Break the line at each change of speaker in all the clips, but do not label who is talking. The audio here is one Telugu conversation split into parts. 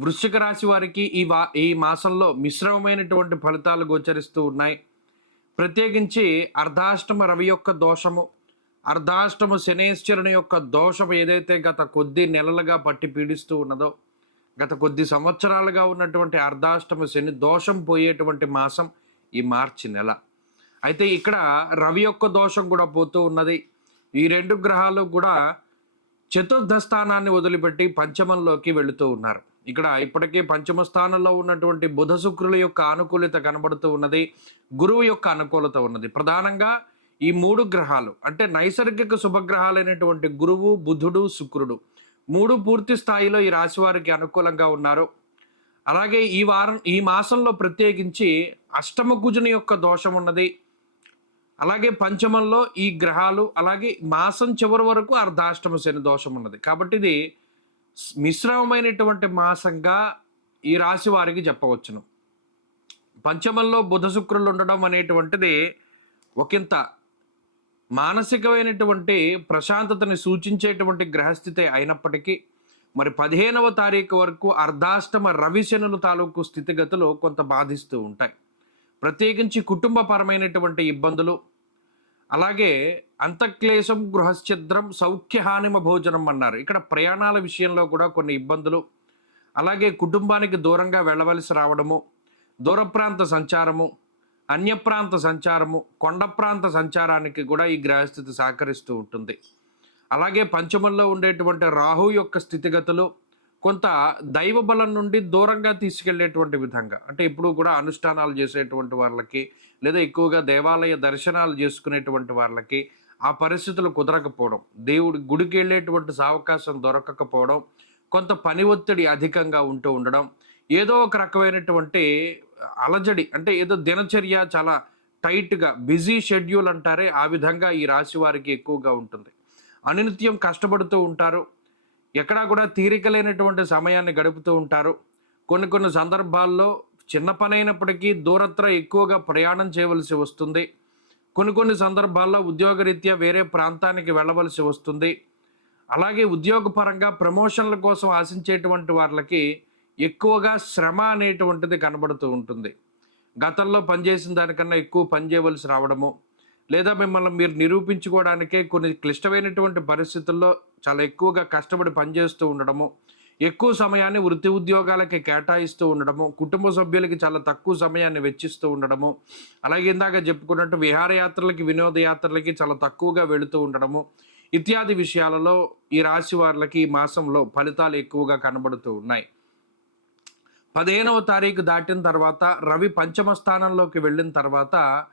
వృశ్చిక రాశి వారికి ఈ వా ఈ మాసంలో మిశ్రమమైనటువంటి ఫలితాలు గోచరిస్తూ ఉన్నాయి. ప్రత్యేకించి అర్ధాష్టమ రవి యొక్క దోషము అర్ధాష్టమ శనేశ్వరుని యొక్క దోషం ఏదైతే గత కొద్ది నెలలుగా పట్టి పీడిస్తూ ఉన్నదో గత కొద్ది సంవత్సరాలుగా ఉన్నటువంటి అర్ధాష్టమ శని దోషం పోయేటువంటి మాసం ఈ మార్చి నెల. అయితే ఇక్కడ రవి యొక్క దోషం కూడా పోతూ ఉన్నది. ఈ రెండు గ్రహాలు కూడా చతుర్థ స్థానాన్ని వదిలిపెట్టి పంచమంలోకి వెళుతూ ఉన్నారు. ఇక్కడ ఇప్పటికే పంచమ స్థానంలో ఉన్నటువంటి బుధ శుక్రుల యొక్క అనుకూలత కనబడుతూ ఉన్నది గురువు యొక్క అనుకూలత ఉన్నది. ప్రధానంగా ఈ మూడు గ్రహాలు అంటే నైసర్గిక శుభగ్రహాలైనటువంటి గురువు బుధుడు శుక్రుడు మూడు పూర్తి స్థాయిలో ఈ రాశి వారికి అనుకూలంగా ఉన్నారు. అలాగే ఈ వారం ఈ మాసంలో ప్రత్యేకించి అష్టమ కుజుని యొక్క దోషం ఉన్నది. అలాగే పంచమంలో ఈ గ్రహాలు అలాగే మాసం చివరి వరకు అర్ధాష్టమ శని దోషం ఉన్నది. కాబట్టి ఇది మిశ్రమమైనటువంటి మాసంగా ఈ రాశి వారికి చెప్పవచ్చును. పంచమంలో బుధ శుక్రులు ఉండడం అనేటువంటిది ఒకంత మానసికమైనటువంటి ప్రశాంతతని సూచించేటువంటి గ్రహస్థితి అయినప్పటికీ మరి పదిహేనవ తారీఖు వరకు అర్ధాష్టమ రవిశనుల తాలూకు స్థితిగతులు కొంత బాధిస్తూ ఉంటాయి. ప్రత్యేకించి కుటుంబపరమైనటువంటి ఇబ్బందులు అలాగే అంతక్లేశం గృహశ్చిద్రం సౌఖ్యహానిమ భోజనం అన్నారు. ఇక్కడ ప్రయాణాల విషయంలో కూడా కొన్ని ఇబ్బందులు. అలాగే కుటుంబానికి దూరంగా వెళ్ళవలసి రావడము దూర ప్రాంత సంచారము అన్య ప్రాంత సంచారము కొండ ప్రాంత సంచారానికి కూడా ఈ గ్రహస్థితి సహకరిస్తూ ఉంటుంది. అలాగే పంచమంలో ఉండేటువంటి రాహు యొక్క స్థితిగతులు కొంత దైవ బలం నుండి దూరంగా తీసుకెళ్ళేటువంటి విధంగా. అంటే ఇప్పుడు కూడా అనుష్ఠానాలు చేసేటువంటి వాళ్ళకి లేదా ఎక్కువగా దేవాలయ దర్శనాలు చేసుకునేటువంటి వాళ్ళకి ఆ పరిస్థితులు కుదరకపోవడం దేవుడి గుడికి వెళ్ళేటువంటి అవకాశం దొరకకపోవడం కొంత పని ఒత్తిడి అధికంగా ఉంటూ ఉండడం ఏదో ఒక రకమైనటువంటి అలజడి అంటే ఏదో దినచర్య చాలా టైట్గా బిజీ షెడ్యూల్ అంటారే ఆ విధంగా ఈ రాశి వారికి ఎక్కువగా ఉంటుంది. అనునిత్యం కష్టపడుతూ ఉంటారు ఎక్కడా కూడా తీరిక లేనటువంటి సమయాన్ని గడుపుతూ ఉంటారు. కొన్ని కొన్ని సందర్భాల్లో చిన్న పని అయినప్పటికీ దూరత్ర ఎక్కువగా ప్రయాణం చేయవలసి వస్తుంది. కొన్ని కొన్ని సందర్భాల్లో ఉద్యోగరీత్యా వేరే ప్రాంతానికి వెళ్ళవలసి వస్తుంది. అలాగే ఉద్యోగపరంగా ప్రమోషన్ల కోసం ఆశించేటువంటి వాళ్ళకి ఎక్కువగా శ్రమ అనేటువంటిది కనబడుతూ ఉంటుంది. గతంలో పనిచేసిన దానికన్నా ఎక్కువ పని చేయవలసి రావడము లేదా మిమ్మల్ని మీరు నిరూపించుకోవడానికే కొన్ని క్లిష్టమైనటువంటి పరిస్థితుల్లో చాలా ఎక్కువగా కష్టపడి పనిచేస్తూ ఉండడము ఎక్కువ సమయాన్ని వృత్తి ఉద్యోగాలకి కేటాయిస్తూ ఉండడము కుటుంబ సభ్యులకి చాలా తక్కువ సమయాన్ని వెచ్చిస్తూ ఉండడము అలాగే ఇందాక చెప్పుకున్నట్టు విహారయాత్రలకి వినోదయాత్రలకి చాలా తక్కువగా వెళుతూ ఉండడము ఇత్యాది విషయాలలో ఈ రాశి వారికి ఈ మాసంలో ఫలితాలు ఎక్కువగా కనబడుతూ ఉన్నాయి. పదిహేనవ తారీఖు దాటిన తర్వాత రవి పంచమ స్థానంలోకి వెళ్ళిన తర్వాత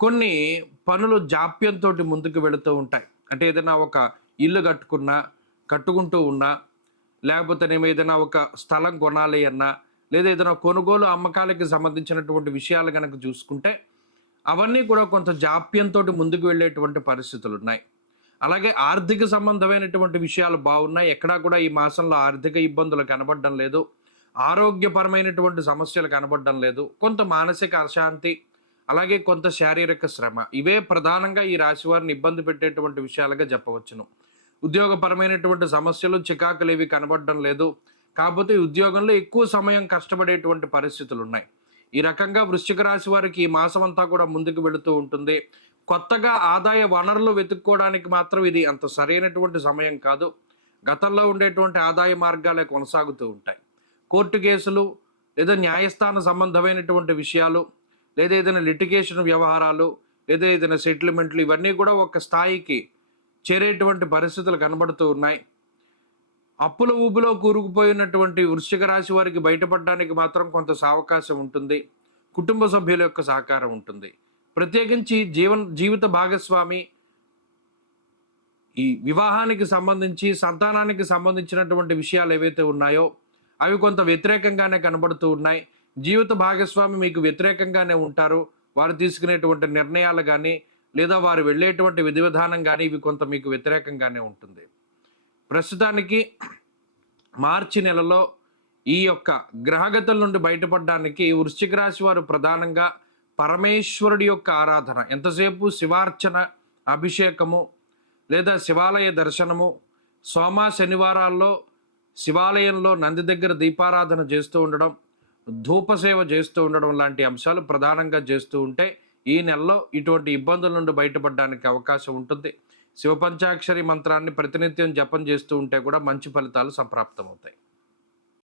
కొన్ని పనులు జాప్యంతో ముందుకు వెళుతూ ఉంటాయి. అంటే ఏదైనా ఒక ఇల్లు కట్టుకున్నా కట్టుకుంటూ ఉన్నా లేకపోతే నేను ఏదైనా ఒక స్థలం కొనాలి అన్నా లేదా ఏదైనా కొనుగోలు అమ్మకాలకి సంబంధించినటువంటి విషయాలు కనుక చూసుకుంటే అవన్నీ కూడా కొంత జాప్యంతో ముందుకు వెళ్ళేటువంటి పరిస్థితులు ఉన్నాయి. అలాగే ఆర్థిక సంబంధమైనటువంటి విషయాలు బాగున్నాయి. ఎక్కడా కూడా ఈ మాసంలో ఆర్థిక ఇబ్బందులు కనబడడం లేదు. ఆరోగ్యపరమైనటువంటి సమస్యలు కనబడడం లేదు. కొంత మానసిక అశాంతి అలాగే కొంత శారీరక శ్రమ. ఇవే ప్రధానంగా ఈ రాశి వారిని ఇబ్బంది పెట్టేటువంటి విషయాలుగా చెప్పవచ్చును. ఉద్యోగపరమైనటువంటి సమస్యలు చికాకులు ఏవి కనబడడం లేదు. కాకపోతే ఉద్యోగంలో ఎక్కువ సమయం కష్టపడేటువంటి పరిస్థితులు ఉన్నాయి ఈ రకంగా వృశ్చిక రాశి వారికి ఈ మాసం అంతా కూడా ముందుకు వెళుతూ ఉంటుంది. కొత్తగా ఆదాయ వనరులు వెతుక్కోవడానికి మాత్రం ఇది అంత సరైనటువంటి సమయం కాదు. గతంలో ఉండేటువంటి ఆదాయ మార్గాలే కొనసాగుతూ ఉంటాయి. కోర్టు కేసులు లేదా న్యాయస్థాన సంబంధమైనటువంటి విషయాలు లేదా ఏదైనా లిటిగేషన్ వ్యవహారాలు లేదా ఏదైనా సెటిల్మెంట్లు ఇవన్నీ కూడా ఒక స్థాయికి చేరేటువంటి పరిస్థితులు కనబడుతూ ఉన్నాయి. అప్పుల ఊబిలో కూరుకుపోయినటువంటి వృశ్చిక రాశి వారికి బయటపడడానికి మాత్రం కొంత సావకాశం ఉంటుంది. కుటుంబ సభ్యుల యొక్క సహకారం ఉంటుంది. ప్రత్యేకించి జీవన్ జీవిత భాగస్వామి ఈ వివాహానికి సంబంధించి సంతానానికి సంబంధించినటువంటి విషయాలు ఏవైతే ఉన్నాయో అవి కొంత వ్యతిరేకంగానే కనబడుతూ ఉన్నాయి. జీవిత భాగస్వామి మీకు వ్యతిరేకంగానే ఉంటారు. వారు తీసుకునేటువంటి నిర్ణయాలు కానీ లేదా వారు వెళ్ళేటువంటి విధి విధానం కానీ ఇవి కొంత మీకు వ్యతిరేకంగానే ఉంటుంది. ప్రస్తుతానికి మార్చి నెలలో ఈ యొక్క గ్రహగతుల నుండి బయటపడడానికి వృశ్చిక రాశి వారు ప్రధానంగా పరమేశ్వరుడి యొక్క ఆరాధన ఎంతసేపు శివార్చన అభిషేకము లేదా శివాలయ దర్శనము సోమ శనివారాల్లో శివాలయంలో నంది దగ్గర దీపారాధన చేస్తూ ఉండడం ధూపసేవ చేస్తూ ఉండడం లాంటి అంశాలు ప్రధానంగా చేస్తూ ఉంటే ఈ నెలలో ఇటువంటి ఇబ్బందుల నుండి బయటపడడానికి అవకాశం ఉంటుంది. శివపంచాక్షరి మంత్రాన్ని ప్రతినిత్యం జపం చేస్తూ ఉంటే కూడా మంచి ఫలితాలు సంప్రాప్తమవుతాయి.